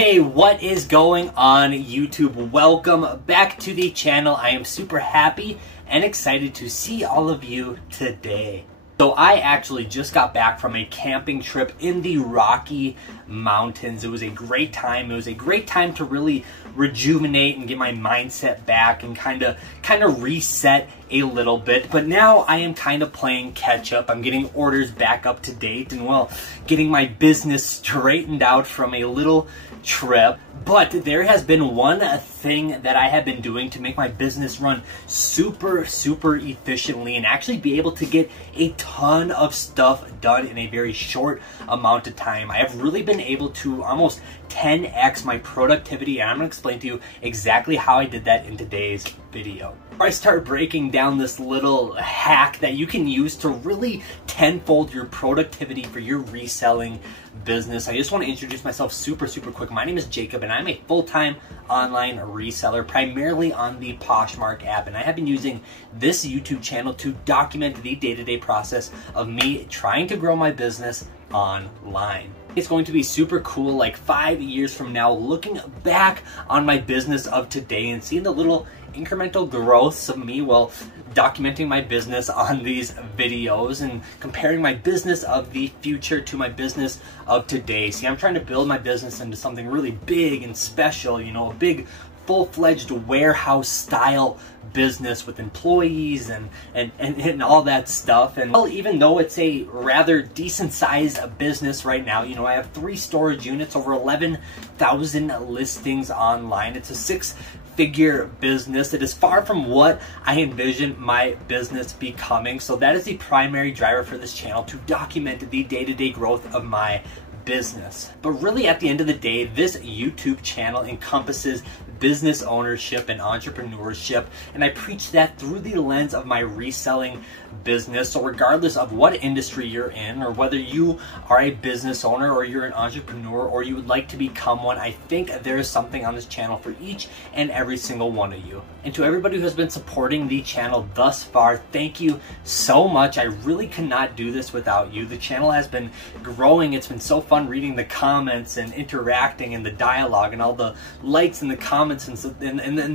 Hey, what is going on YouTube? Welcome back to the channel. I am super happy and excited to see all of you today. So I actually just got back from a camping trip in the Rocky Mountains. It was a great time. It was a great time to really rejuvenate and get my mindset back and kind of reset a little bit. But now I am kind of playing catch up. I'm getting orders back up to date and, well, getting my business straightened out from a little trip. But there has been one thing that I have been doing to make my business run super efficiently and actually be able to get a ton of stuff done in a very short amount of time. I have really been able to almost 10x my productivity, and I'm going to explain to you exactly how I did that in today's video. Before I start breaking down this little hack that you can use to really tenfold your productivity for your reselling business, I just want to introduce myself super quick. My name is Jacob and I'm a full-time online reseller, primarily on the Poshmark app, and I have been using this YouTube channel to document the day-to-day process of me trying to grow my business online. It's going to be super cool, like 5 years from now, looking back on my business of today and seeing the little incremental growths of me, well, documenting my business on these videos and comparing my business of the future to my business of today. See, I'm trying to build my business into something really big and special, you know, a big full-fledged warehouse style business with employees and all that stuff. And well, even though it's a rather decent sized business right now, you know, I have 3 storage units, over 11,000 listings online. It's a 6-figure business. It is far from what I envisioned my business becoming. So that is the primary driver for this channel, to document the day-to-day growth of my business. But really, at the end of the day, this YouTube channel encompasses business ownership and entrepreneurship, and I preach that through the lens of my reselling business. So regardless of what industry you're in, or whether you are a business owner or you're an entrepreneur or you would like to become one, I think there is something on this channel for each and every single one of you. And to everybody who has been supporting the channel thus far, thank you so much. I really could not do this without you. The channel has been growing. It's been so fun reading the comments and interacting and the dialogue and all the likes and the comments and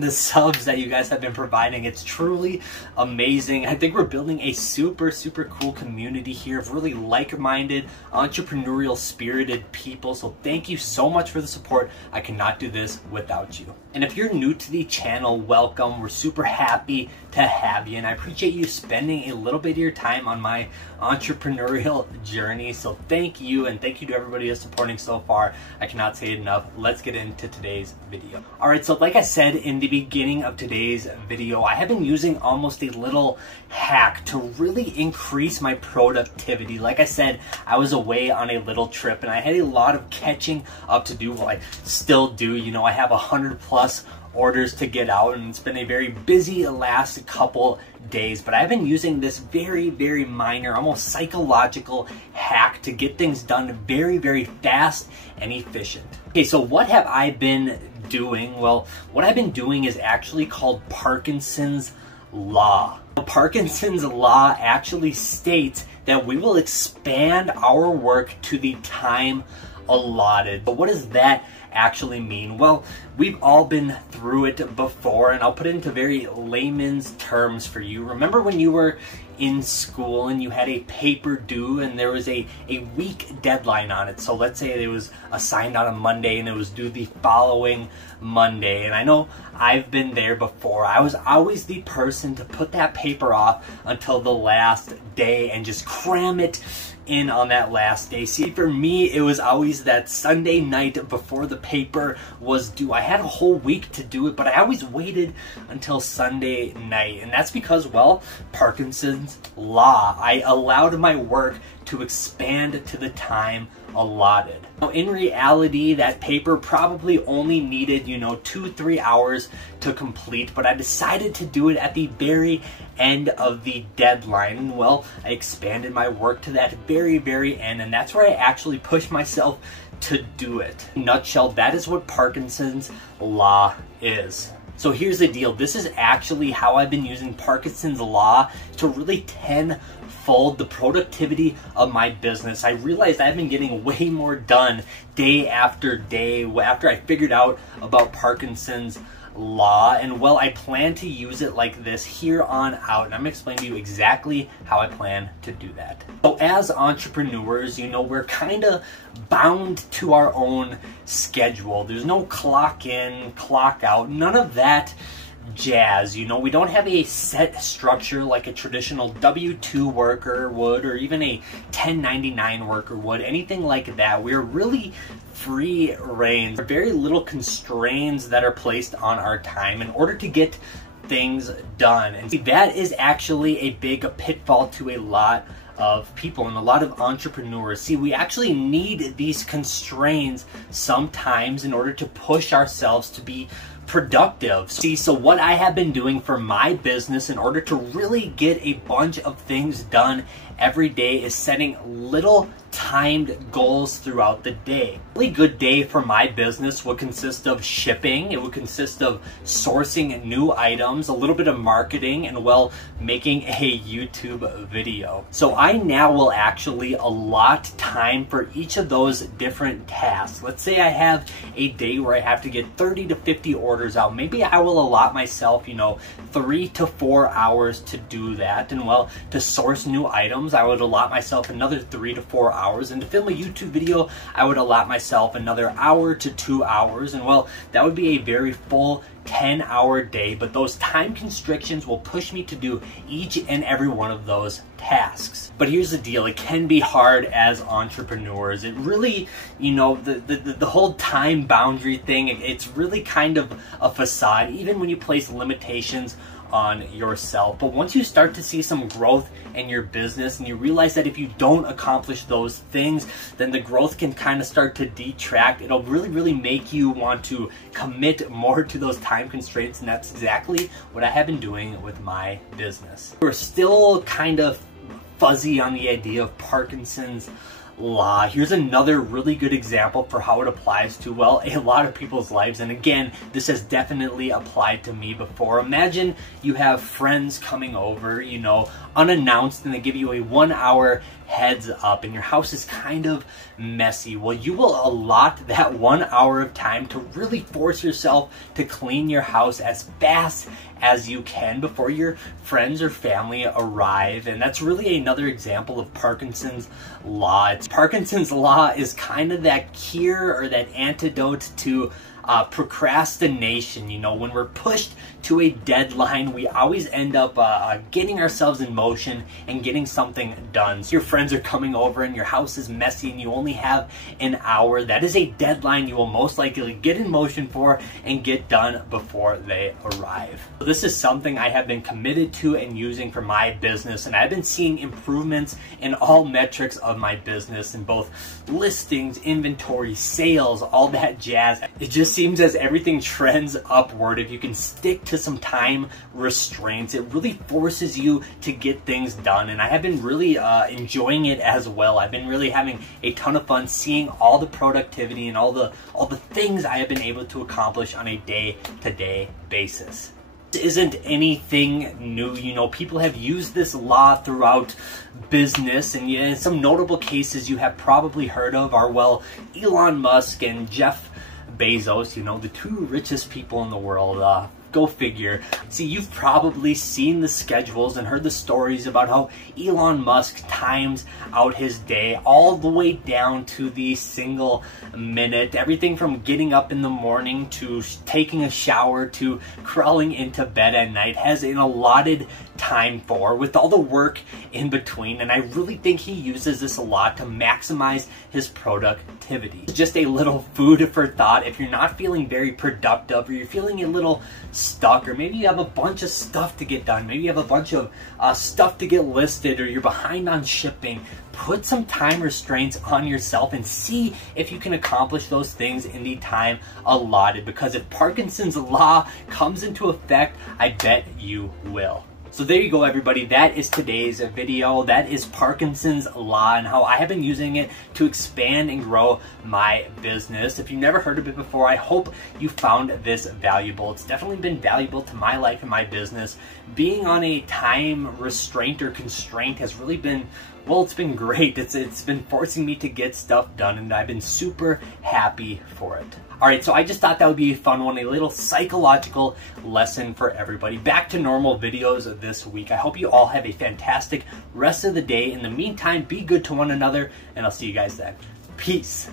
the subs that you guys have been providing. It's truly amazing. I think we're building a super cool community here of really like-minded, entrepreneurial spirited people. So thank you so much for the support. I cannot do this without you. And if you're new to the channel, welcome. We're super happy to have you, and I appreciate you spending a little bit of your time on my entrepreneurial journey. So thank you, and thank you to everybody who's supporting so far. I cannot say it enough. Let's get into today's video. All right, so like I said in the beginning of today's video, I have been using almost a little hack to really increase my productivity. Like I said, I was away on a little trip and I had a lot of catching up to do. Well, I still do. You know, I have 100+ orders to get out, and it's been a very busy last couple days, but I've been using this very minor, almost psychological hack to get things done very fast and efficient. Okay, so what have I been doing? Well, what I've been doing is actually called Parkinson's Law. Parkinson's Law actually states that we will expand our work to the time allotted. But what does that actually mean? Well, we've all been through it before, and I'll put it into very layman's terms for you. Remember when you were in school and you had a paper due and there was a week deadline on it? So let's say it was assigned on a Monday and it was due the following Monday. And I know I've been there before. I was always the person to put that paper off until the last day and just cram it in on that last day. See, for me, it was always that Sunday night before the paper was due. I had a whole week to do it, but I always waited until Sunday night. And that's because, well, Parkinson's Law. I allowed my work to expand to the time allotted. Now, in reality, that paper probably only needed, you know, 2-3 hours to complete, but I decided to do it at the very end of the deadline. Well, I expanded my work to that very end, and that's where I actually pushed myself to do it. In a nutshell, that is what Parkinson's Law is. So here's the deal. This is actually how I've been using Parkinson's Law to really tenfold the productivity of my business. I realized I've been getting way more done day after day after I figured out about Parkinson's Law, and well, I plan to use it like this here on out, and I'm gonna explain to you exactly how I plan to do that. So as entrepreneurs, you know, we're kind of bound to our own schedule. There's no clock in, clock out, none of that jazz. You know, we don't have a set structure like a traditional W-2 worker would, or even a 1099 worker would, anything like that. We're really free reign. There are very little constraints that are placed on our time in order to get things done. And see, that is actually a big pitfall to a lot of people and a lot of entrepreneurs. See, we actually need these constraints sometimes in order to push ourselves to be productive. See, so what I have been doing for my business in order to really get a bunch of things done every day is setting little timed goals throughout the day. A really good day for my business would consist of shipping, it would consist of sourcing new items, a little bit of marketing, and well, making a YouTube video. So I now will actually allot time for each of those different tasks. Let's say I have a day where I have to get 30 to 50 orders out. Maybe I will allot myself, 3 to 4 hours to do that. And well, to source new items, I would allot myself another 3 to 4 hours. And to film a YouTube video, I would allot myself another hour to 2 hours. And well, that would be a very full 10-hour day, but those time constrictions will push me to do each and every one of those tasks. But here's the deal, it can be hard as entrepreneurs. It really, the whole time boundary thing, it's really kind of a facade, even when you place limitations on yourself. But once you start to see some growth in your business and you realize that if you don't accomplish those things, then the growth can kind of start to detract. It'll really make you want to commit more to those time constraints, and that's exactly what I have been doing with my business. We're still kind of fuzzy on the idea of Parkinson's Law. Here's another really good example for how it applies to, well, a lot of people's lives. And again, this has definitely applied to me before. Imagine you have friends coming over, unannounced, and they give you a 1 hour heads up, and your house is kind of messy. Well, you will allot that 1 hour of time to really force yourself to clean your house as fast as you can before your friends or family arrive. And that's really another example of Parkinson's Law. Parkinson's Law is kind of that cure or that antidote to procrastination. When we're pushed to a deadline, we always end up getting ourselves in motion and getting something done. So your friends are coming over and your house is messy and you only have an hour. That is a deadline you will most likely get in motion for and get done before they arrive. So this is something I have been committed to and using for my business, and I've been seeing improvements in all metrics of my business, in both listings, inventory, sales, all that jazz. It just seems as everything trends upward. If you can stick to some time restraints, it really forces you to get things done, and I have been really enjoying it as well. I've been really having a ton of fun seeing all the productivity and all the things I have been able to accomplish on a day-to-day basis. This isn't anything new. People have used this law throughout business, and in some notable cases you have probably heard of are, well, Elon Musk and Jeff Bezos, the two richest people in the world. Go figure. See, you've probably seen the schedules and heard the stories about how Elon Musk times out his day all the way down to the single minute. Everything from getting up in the morning to taking a shower to crawling into bed at night has an allotted time for, with all the work in between. And I really think he uses this a lot to maximize his productivity. Just a little food for thought. If you're not feeling very productive, or you're feeling a little stuck, or maybe you have a bunch of stuff to get done, maybe you have a bunch of stuff to get listed, or you're behind on shipping, put some time restraints on yourself and see if you can accomplish those things in the time allotted, because if Parkinson's Law comes into effect, I bet you will. So there you go, everybody. That is today's video. That is Parkinson's Law and how I have been using it to expand and grow my business. If you've never heard of it before, I hope you found this valuable. It's definitely been valuable to my life and my business. Being on a time restraint or constraint has really been, well, it's been great. It's been forcing me to get stuff done, and I've been super happy for it. All right, so I just thought that would be a fun one, a little psychological lesson for everybody. Back to normal videos this week. I hope you all have a fantastic rest of the day. In the meantime, be good to one another, and I'll see you guys then. Peace.